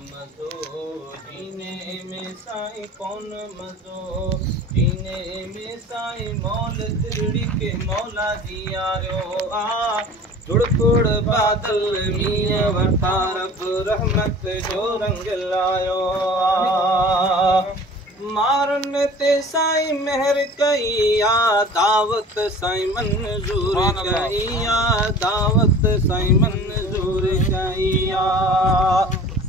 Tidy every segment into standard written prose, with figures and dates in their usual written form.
मज़ो जीने में साईं कौन मज़ो जीने में साईं मौल दिलड़ी के मौला जी आयो आ जुड़पुड़ बादल मींह वठा रब रहमत जो रंग लायो मारन ते साईं मेहर कई आ दावत साईं मंजूर कई आ दावत साईं मंजूर कई आ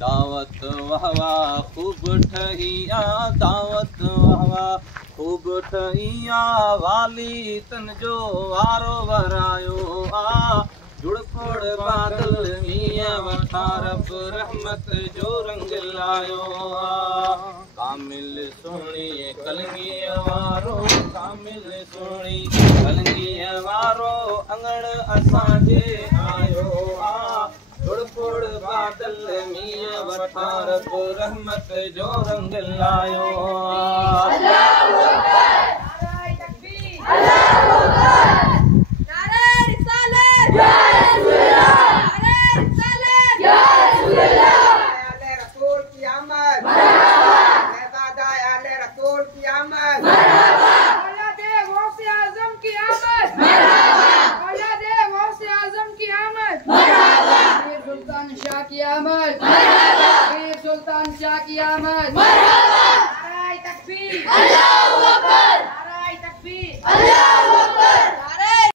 दावत वाह वाह खूब ठही आ दावत वाह वाह खूब ठही आ वाली तन जो वारो वरायो आ जुड़पुड़ बादल मींह वठा रब रहमत जो रंग लायो आ कामिल सोणी कलंगी वारो कामिल सोणी कलंगी वारो अंगण असांजे आयो आ जुड़पुड़ बादल मींह वठा रब रहमत जो रंग लायो अल्लाहु अकबर नारे तकबीर अल्लाहु अकबर नारे रिसालत या रसूल अल्लाह नारे रिसालत या रसूल अल्लाह आले रसूल की आमद मरहबा इबादा आले रसूल की आमद मरहबा औलादे गौसे आजम की आमद मरहबा औलादे गौसे आजम की आमद मरहबा वीर सुल्तान शाह की आमद मरहबा वीर सुल्तान शाह की आमद मरहबा नारे तकबीर अल्लाहु अकबर नारे तकबीर अल्लाहु